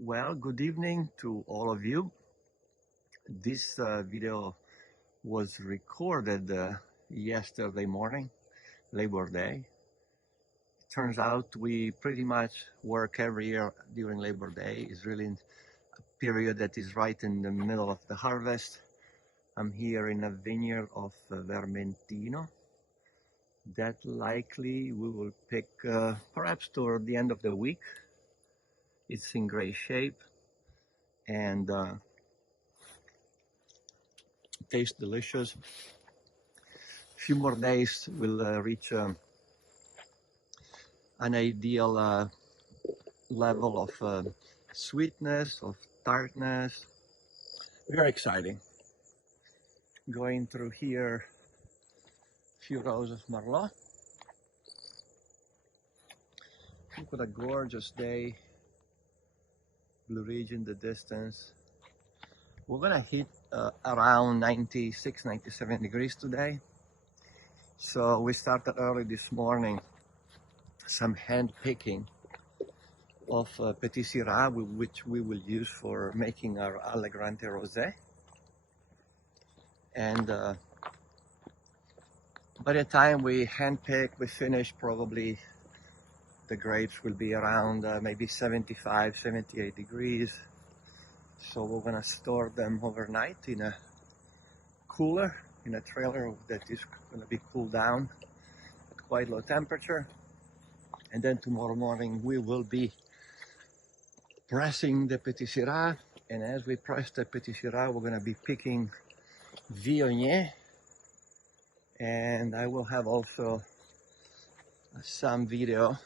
Well, good evening to all of you. This video was recorded yesterday morning, Labor Day. It turns out we pretty much work every year during Labor Day. It's really a period that is right in the middle of the harvest. I'm here in a vineyard of Vermentino that likely we will pick perhaps toward the end of the week. It's in great shape and tastes delicious. Few more days will reach an ideal level of sweetness, of tartness. Very exciting. Going through here, few rows of Merlot. Look what a gorgeous day. Blue Ridge in the distance. We're gonna hit around 96, 97 degrees today. So we started early this morning, some hand picking of Petite Syrah, which we will use for making our Allegrante Rose. And by the time we hand pick, we finish, probably the grapes will be around maybe 75, 78 degrees. So we're gonna store them overnight in a cooler, in a trailer that is gonna be cooled down at quite low temperature. And then tomorrow morning we will be pressing the Petite Syrah. And as we press the Petite Syrah, we're gonna be picking Viognier. And I will have also some video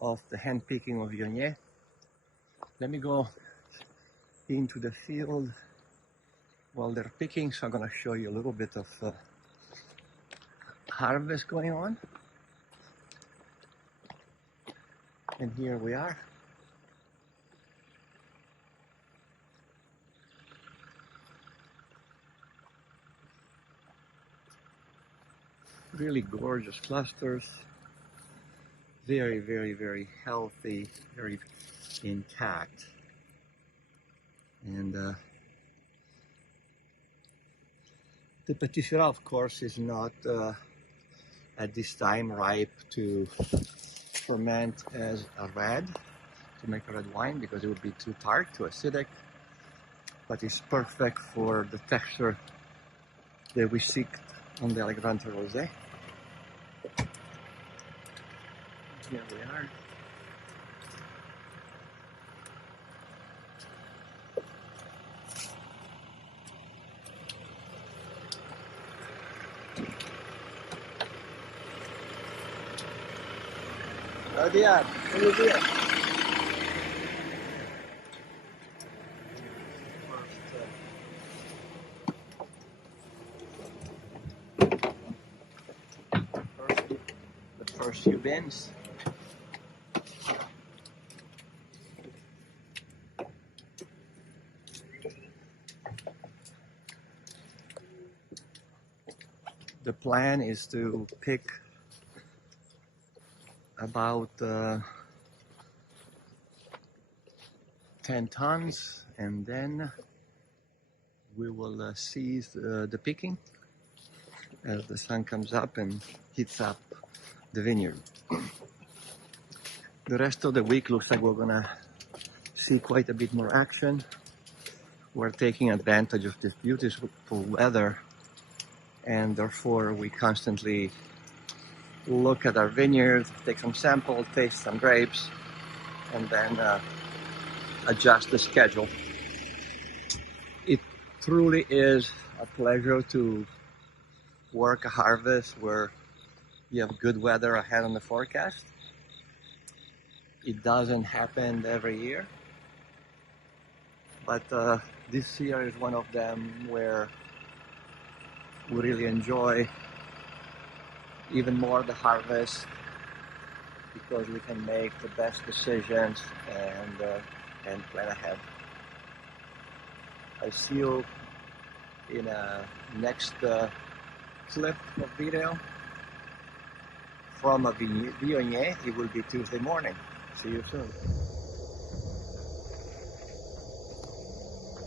of the hand picking of Viognier. Let me go into the field while they're picking, so I'm going to show you a little bit of harvest going on. And here we are. Really gorgeous clusters. Very, very, very healthy, very intact. And the Petite Syrah, of course, is not at this time ripe to ferment as a red, to make a red wine, because it would be too tart, too acidic. But it's perfect for the texture that we seek on the Allegrante Rose. Here we are. Dia, buenos días. The first few bins. The plan is to pick about 10 tons, and then we will cease the picking as the sun comes up and heats up the vineyard. The rest of the week looks like we're gonna see quite a bit more action. We're taking advantage of this beautiful weather, and therefore we constantly look at our vineyards, take some samples, taste some grapes, and then adjust the schedule. It truly is a pleasure to work a harvest where you have good weather ahead on the forecast. It doesn't happen every year, but this year is one of them where we really enjoy even more the harvest, because we can make the best decisions and plan ahead. I see you in a next clip of video from a Viognier. It will be Tuesday morning. See you soon.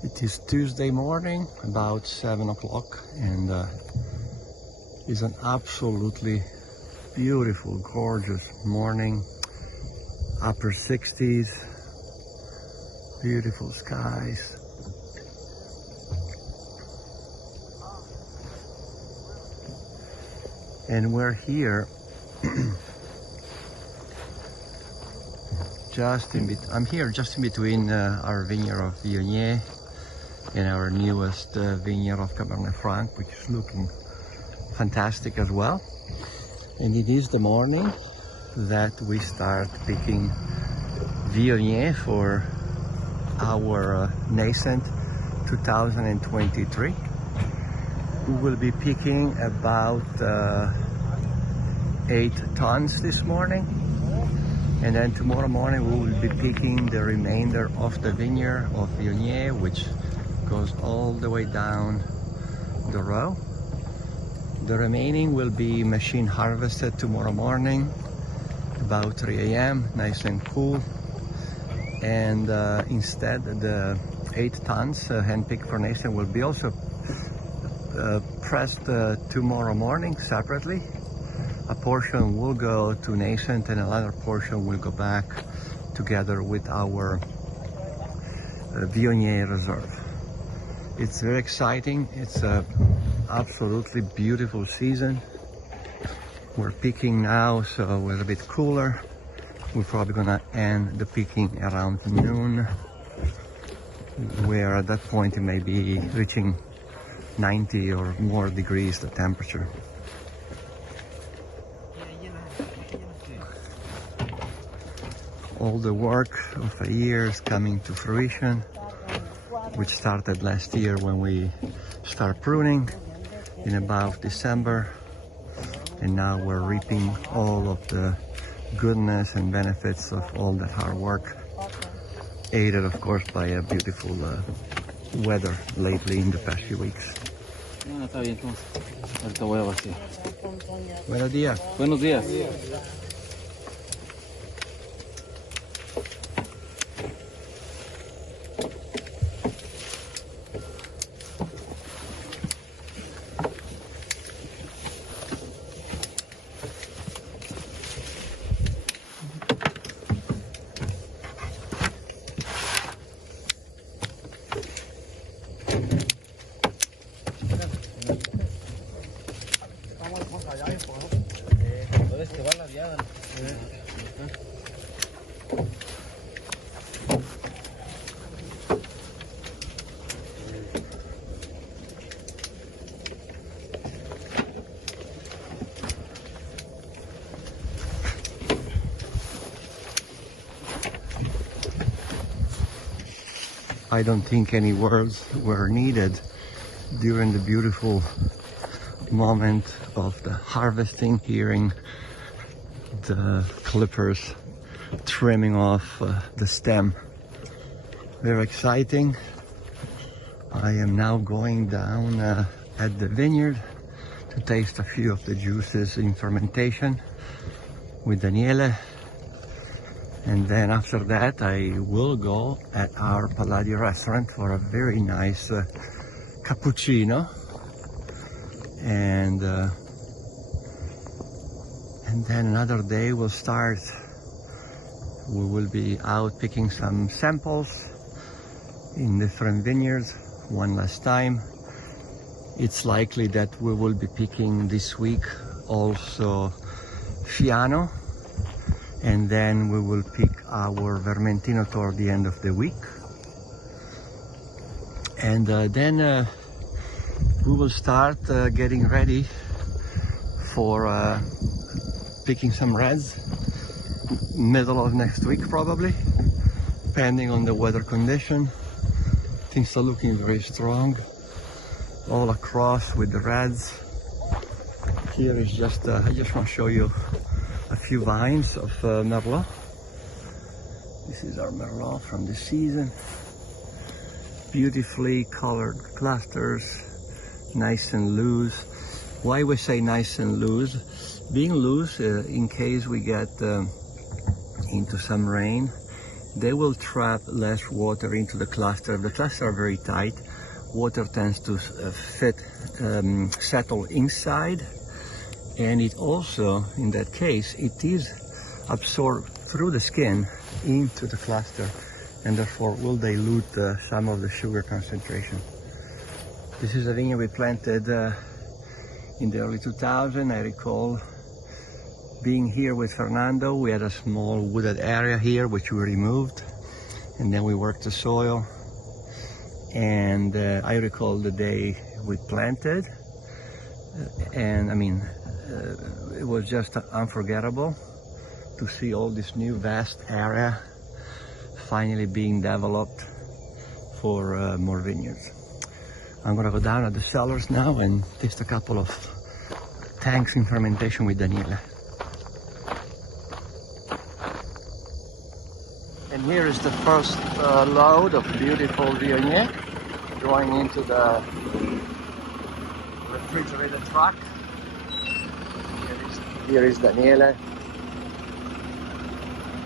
It is Tuesday morning, about 7 o'clock, and it's an absolutely beautiful, gorgeous morning. Upper 60s, beautiful skies. And we're here I'm here just in between our vineyard of Viognier and our newest vineyard of Cabernet Franc, which is looking fantastic as well. And it is the morning that we start picking Viognier for our Nascent 2023. We will be picking about 8 tons this morning, and then tomorrow morning we will be picking the remainder of the vineyard of Viognier, which goes all the way down the row. The remaining will be machine harvested tomorrow morning about 3 a.m. nice and cool, and instead the 8 tons hand-picked for Nascent will be also pressed tomorrow morning separately. A portion will go to Nascent and another portion will go back together with our Viognier reserve. It's very exciting. It's a absolutely beautiful season. We're picking now, so we're a bit cooler. We're probably gonna end the picking around noon, where at that point it may be reaching 90 or more degrees the temperature. All the work of a year is coming to fruition, which started last year when we start pruning in about December, and now we're reaping all of the goodness and benefits of all that hard work, aided of course by a beautiful weather lately in the past few weeks. Buenos días. Buenos días. I don't think any words were needed during the beautiful moment of the harvesting, hearing the clippers trimming off the stem. Very exciting. I am now going down at the vineyard to taste a few of the juices in fermentation with Daniele. And then after that I will go at our Palladio restaurant for a very nice cappuccino, and then another day will start. We will be out picking some samples in different vineyards one last time. It's likely that we will be picking this week also Fiano, and then we will pick our Vermentino toward the end of the week. And then we will start getting ready for picking some reds middle of next week probably, depending on the weather condition. Things are looking very strong all across with the reds. Here is just, I just want to show you a few vines of Merlot. This is our Merlot from the season. Beautifully colored clusters, nice and loose. Why we say nice and loose? Being loose in case we get into some rain, they will trap less water into the cluster. The clusters are very tight. Water tends to settle inside, and it also, in that case, it is absorbed through the skin into the cluster, and therefore will dilute some of the sugar concentration. This is a vineyard we planted in the early 2000s. I recall being here with Fernando. We had a small wooded area here which we removed, and then we worked the soil. And I recall the day we planted, and I mean, it was just unforgettable to see all this new vast area finally being developed for more vineyards. I'm gonna go down at the cellars now and taste a couple of tanks in fermentation with Daniele. And here is the first load of beautiful Viognier going into the refrigerated truck. Here is Daniele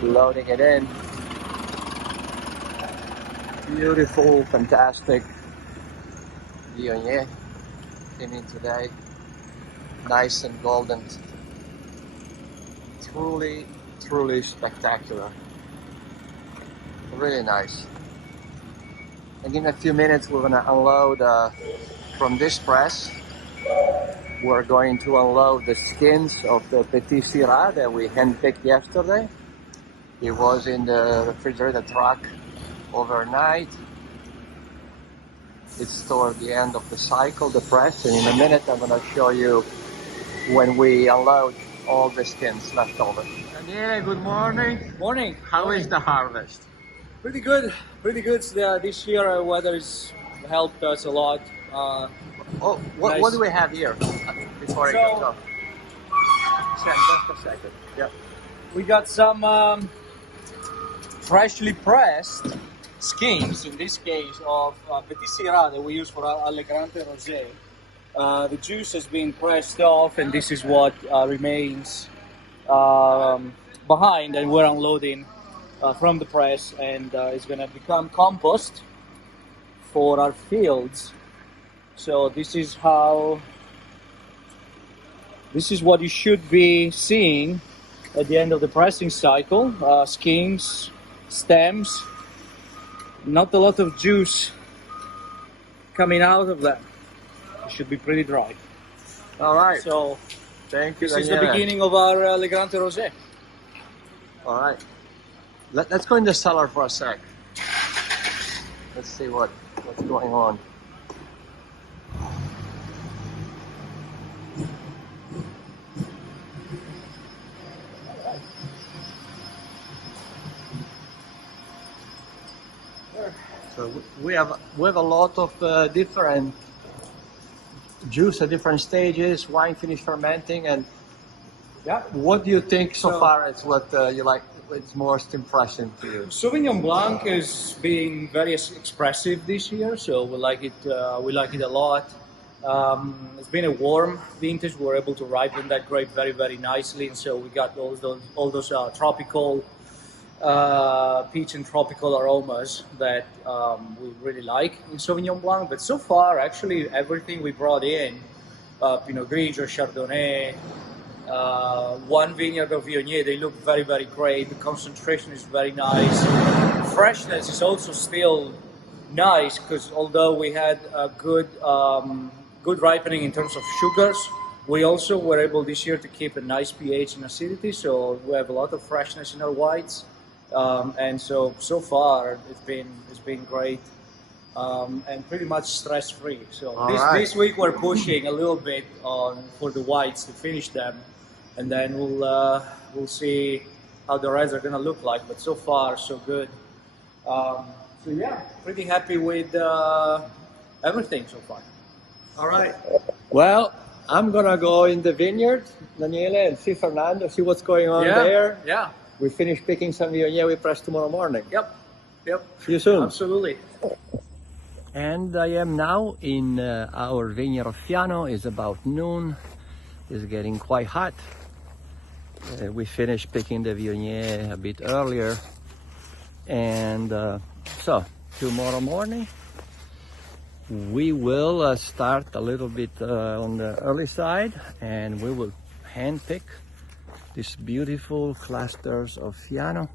loading it in. Beautiful, fantastic Viognier came in today. Nice and golden. Truly, truly spectacular. Really nice. And in a few minutes we're gonna unload from this press. We're going to unload the skins of the Petite Syrah that we handpicked yesterday. It was in the refrigerated truck overnight. It's toward the end of the cycle, the press, and in a minute I'm gonna show you when we unload all the skins left over. Daniele, good morning. Morning. How is the harvest? Pretty good. Pretty good. This year weather has helped us a lot. What do we have here? Before I go. Just a second. Yep. We got some freshly pressed skins, in this case of Petite Syrah that we use for Allegrante Rose. The juice has been pressed off, and this is what remains behind, and we're unloading from the press, and it's going to become compost for our fields. So this is what you should be seeing at the end of the pressing cycle. Skins, stems, not a lot of juice coming out of them. It should be pretty dry. All right. So thank you. This is the beginning of our Allegrante Rosé. All right. Let's go in the cellar for a sec. Let's see what's going on. So we have a lot of different juice at different stages, wine finished fermenting, and yeah. What do you think so far is what you like? It's most impressive to you? Sauvignon Blanc is being very expressive this year, so we like it. We like it a lot. It's been a warm vintage. We're able to ripen that grape very, very nicely, and so we got all those tropical peach and tropical aromas that we really like in Sauvignon Blanc. But so far, actually, everything we brought in, Pinot Grigio, Chardonnay, one vineyard of Viognier, they look very, very great. The concentration is very nice. Freshness is also still nice, because although we had a good ripening in terms of sugars, we also were able this year to keep a nice pH and acidity, so we have a lot of freshness in our whites. And so far it's been great, and pretty much stress-free. So this week we're pushing a little bit for the whites to finish them, and then we'll see how the reds are gonna look like. But so far so good. So yeah, pretty happy with everything so far. All right. Well, I'm gonna go in the vineyard, Daniele, and see Fernando, see what's going on there. Yeah. We finish picking some Viognier we press tomorrow morning. Yep. See you soon. Absolutely. And I am now in our vineyard of Fiano. It's about noon. It's getting quite hot. We finished picking the Viognier a bit earlier, And so tomorrow morning we will start a little bit on the early side, and we will hand pick these beautiful clusters of Fiano.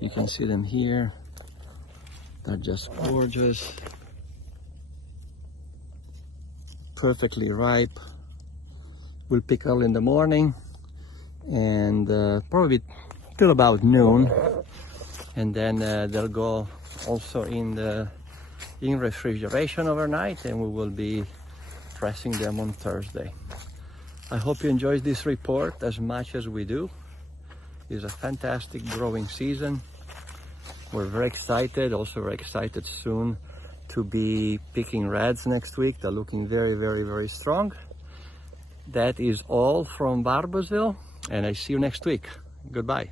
You can see them here. They're just gorgeous, perfectly ripe. We'll pick early in the morning, and probably till about noon, and then they'll go also in refrigeration overnight, and we will be pressing them on Thursday. I hope you enjoyed this report as much as we do. It's a fantastic growing season. We're very excited, also very excited soon to be picking reds next week. They're looking very, very, very strong. That is all from Barboursville, and I see you next week. Goodbye.